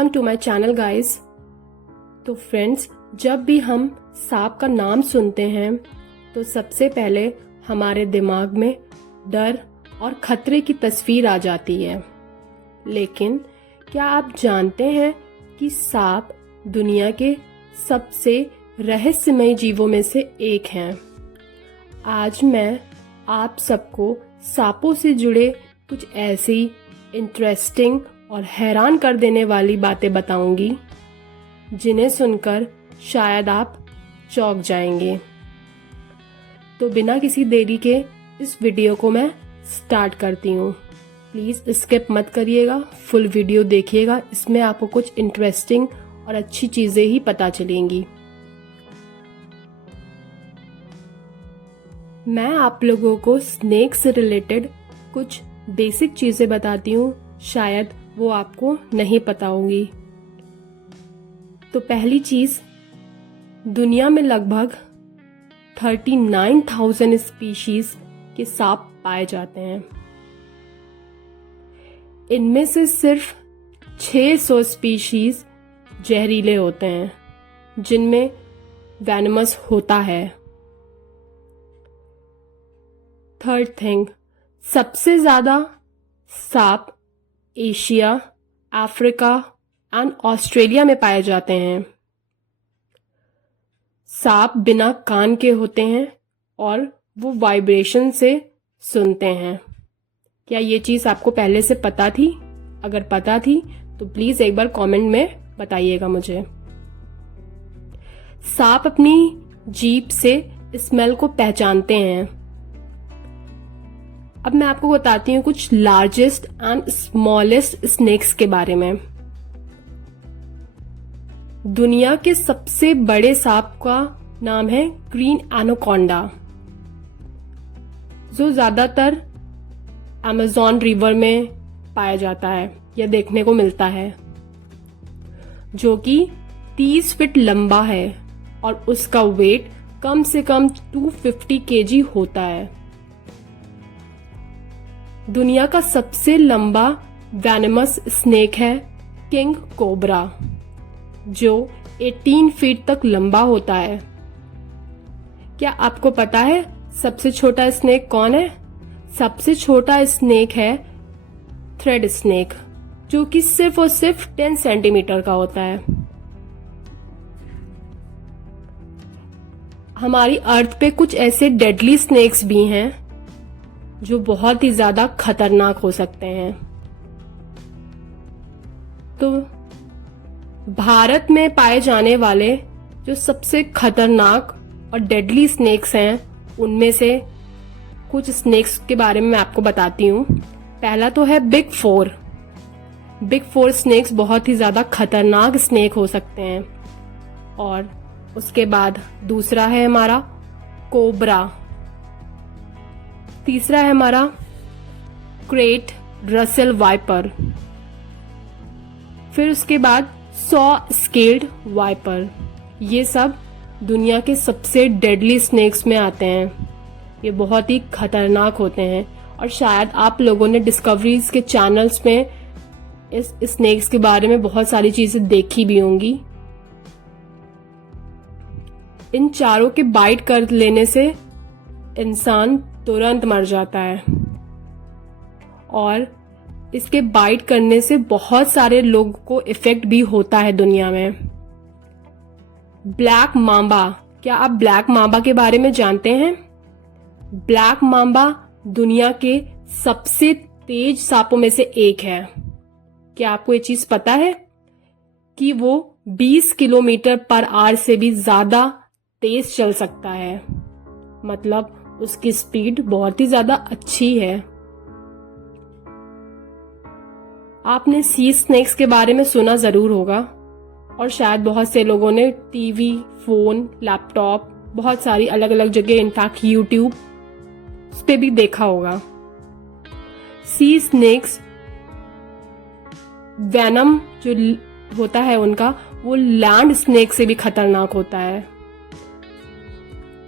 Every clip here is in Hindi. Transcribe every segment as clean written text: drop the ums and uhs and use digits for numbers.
Welcome to my channel guys. तो फ्रेंड्स, जब भी हम सांप का नाम सुनते हैं तो सबसे पहले हमारे दिमाग में डर और खतरे की तस्वीर आ जाती है। लेकिन क्या आप जानते हैं कि सांप दुनिया के सबसे रहस्यमय जीवों में से एक हैं। आज मैं आप सबको सांपों से जुड़े कुछ ऐसी इंटरेस्टिंग और हैरान कर देने वाली बातें बताऊंगी जिन्हें सुनकर शायद आप चौंक जाएंगे। तो बिना किसी देरी के इस वीडियो को मैं स्टार्ट करती हूँ। प्लीज़ स्किप मत करिएगा, फुल वीडियो देखिएगा। इसमें आपको कुछ इंटरेस्टिंग और अच्छी चीज़ें ही पता चलेंगी। मैं आप लोगों को स्नेक से रिलेटेड कुछ बेसिक चीज़ें बताती हूँ, शायद वो आपको नहीं पता होगी। तो पहली चीज़, दुनिया में लगभग 39,000 स्पीशीज के सांप पाए जाते हैं। इनमें से सिर्फ 600 स्पीशीज जहरीले होते हैं जिनमें वेनमस होता है। थर्ड थिंग, सबसे ज्यादा सांप एशिया, अफ्रीका एंड ऑस्ट्रेलिया में पाए जाते हैं। सांप बिना कान के होते हैं और वो वाइब्रेशन से सुनते हैं। क्या ये चीज़ आपको पहले से पता थी? अगर पता थी तो प्लीज़ एक बार कमेंट में बताइएगा मुझे। सांप अपनी जीभ से स्मेल को पहचानते हैं। अब मैं आपको बताती हूँ कुछ लार्जेस्ट एंड स्मॉलेस्ट स्नेक्स के बारे में। दुनिया के सबसे बड़े सांप का नाम है ग्रीन एनाकोंडा, जो ज्यादातर अमेज़न रिवर में पाया जाता है या देखने को मिलता है, जो कि 30 फीट लंबा है और उसका वेट कम से कम 250 केजी होता है। दुनिया का सबसे लंबा वेनमस स्नेक है किंग कोबरा, जो 18 फीट तक लंबा होता है। क्या आपको पता है सबसे छोटा स्नेक कौन है? सबसे छोटा स्नेक है थ्रेड स्नेक, जो कि सिर्फ और सिर्फ 10 सेंटीमीटर का होता है। हमारी अर्थ पे कुछ ऐसे डेडली स्नेक्स भी हैं जो बहुत ही ज्यादा खतरनाक हो सकते हैं। तो भारत में पाए जाने वाले जो सबसे खतरनाक और डेडली स्नेक्स हैं, उनमें से कुछ स्नेक्स के बारे में मैं आपको बताती हूँ। पहला तो है big four. Big four snakes बहुत ही ज्यादा खतरनाक स्नेक हो सकते हैं। और उसके बाद दूसरा है हमारा कोबरा। तीसरा है हमारा क्रेट रसेल वाइपर। फिर उसके बाद सॉ स्केल्ड वाइपर। ये सब दुनिया के सबसे डेडली स्नेक्स में आते हैं। ये बहुत ही खतरनाक होते हैं और शायद आप लोगों ने डिस्कवरीज के चैनल्स में इस स्नेक्स के बारे में बहुत सारी चीजें देखी भी होंगी। इन चारों के बाइट कर लेने से इंसान तुरंत मर जाता है और इसके बाइट करने से बहुत सारे लोगों को इफेक्ट भी होता है दुनिया में। Black Mamba. क्या आप ब्लैक मांबा के बारे में जानते हैं? ब्लैक मांबा दुनिया के सबसे तेज सांपों में से एक है। क्या आपको ये चीज पता है कि वो 20 किलोमीटर पर आवर से भी ज्यादा तेज चल सकता है? मतलब उसकी स्पीड बहुत ही ज्यादा अच्छी है। आपने सी स्नेक्स के बारे में सुना जरूर होगा और शायद बहुत से लोगों ने टीवी, फोन, लैपटॉप, बहुत सारी अलग अलग जगह, इनफैक्ट यूट्यूब पे भी देखा होगा। सी स्नेक्स वेनम जो होता है उनका, वो लैंड स्नेक से भी खतरनाक होता है।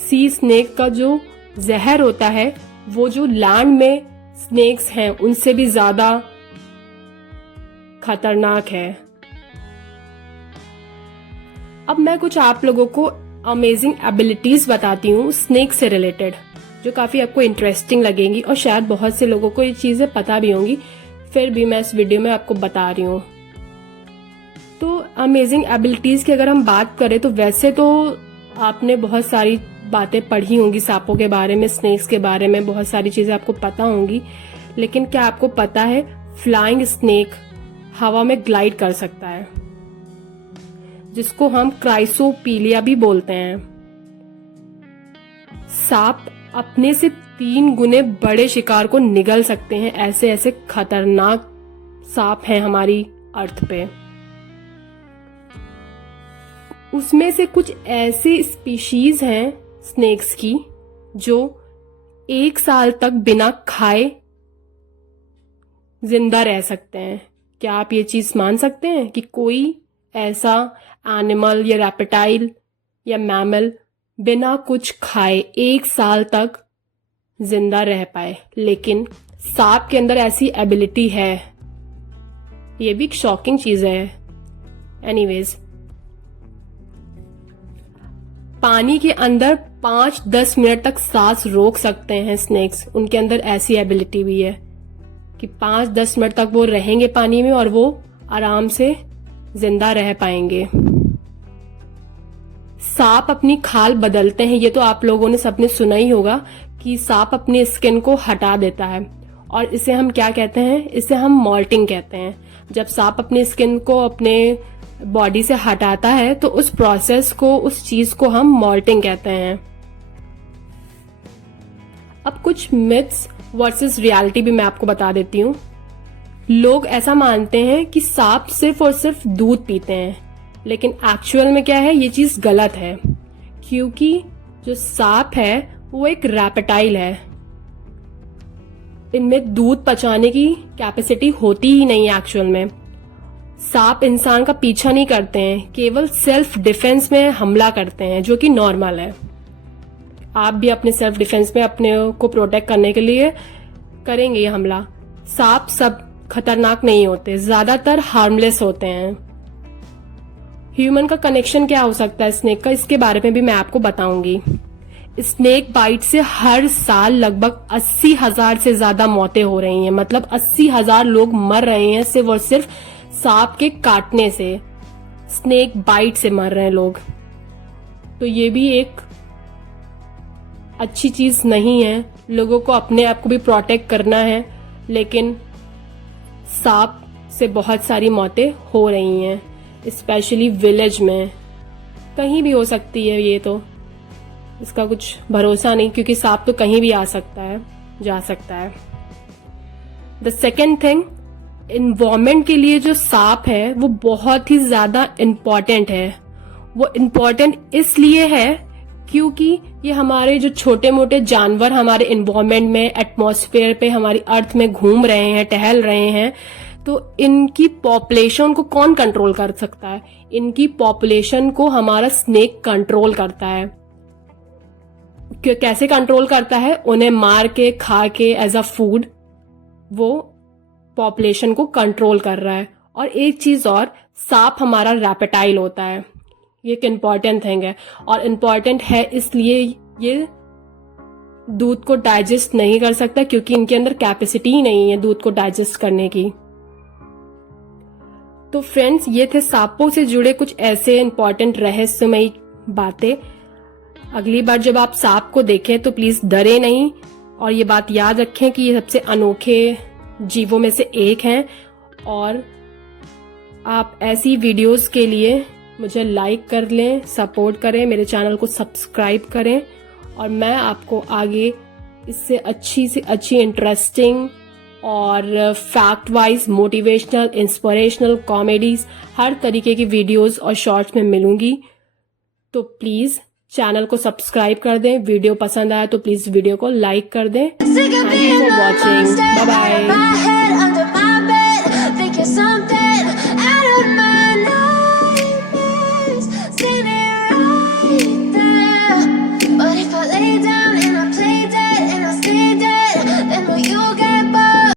सी स्नेक का जो जहर होता है वो जो लैंड में स्नेक्स हैं उनसे भी ज्यादा खतरनाक है। अब मैं कुछ आप लोगों को अमेजिंग एबिलिटीज बताती हूँ स्नेक से रिलेटेड, जो काफी आपको इंटरेस्टिंग लगेंगी और शायद बहुत से लोगों को ये चीजें पता भी होंगी, फिर भी मैं इस वीडियो में आपको बता रही हूँ। तो अमेजिंग एबिलिटीज की अगर हम बात करें तो वैसे तो आपने बहुत सारी बातें पढ़ी होंगी सांपों के बारे में, स्नेक्स के बारे में, बहुत सारी चीजें आपको पता होंगी, लेकिन क्या आपको पता है फ्लाइंग स्नेक हवा में ग्लाइड कर सकता है, जिसको हम क्राइसोपीलिया भी बोलते हैं। सांप अपने से 3 गुने बड़े शिकार को निगल सकते हैं, ऐसे ऐसे खतरनाक सांप हैं हमारी अर्थ पे। उसमें से कुछ ऐसी स्पीशीज हैं स्नेक्स की जो 1 साल तक बिना खाए जिंदा रह सकते हैं। क्या आप ये चीज मान सकते हैं कि कोई ऐसा एनिमल या रेप्टाइल या मैमल बिना कुछ खाए 1 साल तक जिंदा रह पाए? लेकिन सांप के अंदर ऐसी एबिलिटी है। ये भी एक शॉकिंग चीज है। एनीवेज, पानी के अंदर 5-10 मिनट तक सांस रोक सकते हैं स्नेक्स। उनके अंदर ऐसी एबिलिटी भी है कि 5-10 मिनट तक वो रहेंगे पानी में और वो आराम से जिंदा रह पाएंगे। सांप अपनी खाल बदलते हैं, ये तो आप लोगों ने सबने सुना ही होगा कि सांप अपनी स्किन को हटा देता है, और इसे हम क्या कहते हैं? इसे हम मॉल्टिंग कहते हैं। जब सांप अपनी स्किन को अपने बॉडी से हटाता है तो उस प्रोसेस को, उस चीज को हम मॉल्टिंग कहते हैं। अब कुछ मिथ्स वर्सेस रियलिटी भी मैं आपको बता देती हूँ। लोग ऐसा मानते हैं कि सांप सिर्फ और सिर्फ दूध पीते हैं, लेकिन एक्चुअल में क्या है, ये चीज गलत है, क्योंकि जो सांप है वो एक रेप्टाइल है। इनमें दूध पचाने की कैपेसिटी होती ही नहीं है एक्चुअल में। सांप इंसान का पीछा नहीं करते हैं, केवल सेल्फ डिफेंस में हमला करते हैं, जो कि नॉर्मल है। आप भी अपने सेल्फ डिफेंस में अपने को प्रोटेक्ट करने के लिए करेंगे ये हमला। सांप सब खतरनाक नहीं होते, ज्यादातर हार्मलेस होते हैं। ह्यूमन का कनेक्शन क्या हो सकता है स्नेक का, इसके बारे में भी मैं आपको बताऊंगी। स्नेक बाइट से हर साल लगभग 80,000 से ज्यादा मौतें हो रही हैं। मतलब 80,000 लोग मर रहे हैं सिर्फ और सिर्फ सांप के काटने से, स्नेक बाइट से मर रहे हैं लोग। तो ये भी एक अच्छी चीज नहीं है। लोगों को अपने आप को भी प्रोटेक्ट करना है, लेकिन सांप से बहुत सारी मौतें हो रही हैं, स्पेशली विलेज में। कहीं भी हो सकती है ये, तो इसका कुछ भरोसा नहीं, क्योंकि सांप तो कहीं भी आ सकता है, जा सकता है। द सेकेंड थिंग, एनवायरमेंट के लिए जो सांप है वो बहुत ही ज्यादा इम्पोर्टेंट है। वो इम्पोर्टेंट इसलिए है क्योंकि ये हमारे जो छोटे मोटे जानवर हमारे एनवायरमेंट में, एटमॉस्फेयर पे, हमारी अर्थ में घूम रहे हैं, टहल रहे हैं, तो इनकी पॉपुलेशन को कौन कंट्रोल कर सकता है? इनकी पॉपुलेशन को हमारा स्नेक कंट्रोल करता है। कैसे कंट्रोल करता है? उन्हें मार के, खा के, एज अ फूड वो पॉपुलेशन को कंट्रोल कर रहा है। और एक चीज और, सांप हमारा रेप्टाइल होता है। ये एक इम्पॉर्टेंट थिंग है, और इम्पॉर्टेंट है इसलिए ये दूध को डाइजेस्ट नहीं कर सकता, क्योंकि इनके अंदर कैपेसिटी ही नहीं है दूध को डाइजेस्ट करने की। तो फ्रेंड्स, ये थे सांपों से जुड़े कुछ ऐसे इम्पॉर्टेंट रहस्यमयी बातें। अगली बार जब आप सांप को देखें तो प्लीज डरे नहीं, और ये बात याद रखें कि ये सबसे अनोखे जीवों में से एक हैं। और आप ऐसी वीडियोस के लिए मुझे लाइक कर लें, सपोर्ट करें, मेरे चैनल को सब्सक्राइब करें, और मैं आपको आगे इससे अच्छी से अच्छी इंटरेस्टिंग और fact wise, motivational, inspirational, comedies, हर तरीके की वीडियोस और शॉर्ट्स में मिलूंगी। तो प्लीज चैनल को सब्सक्राइब कर दें। वीडियो पसंद आया तो प्लीज वीडियो को लाइक कर दें। Thank you for watching. Bye bye.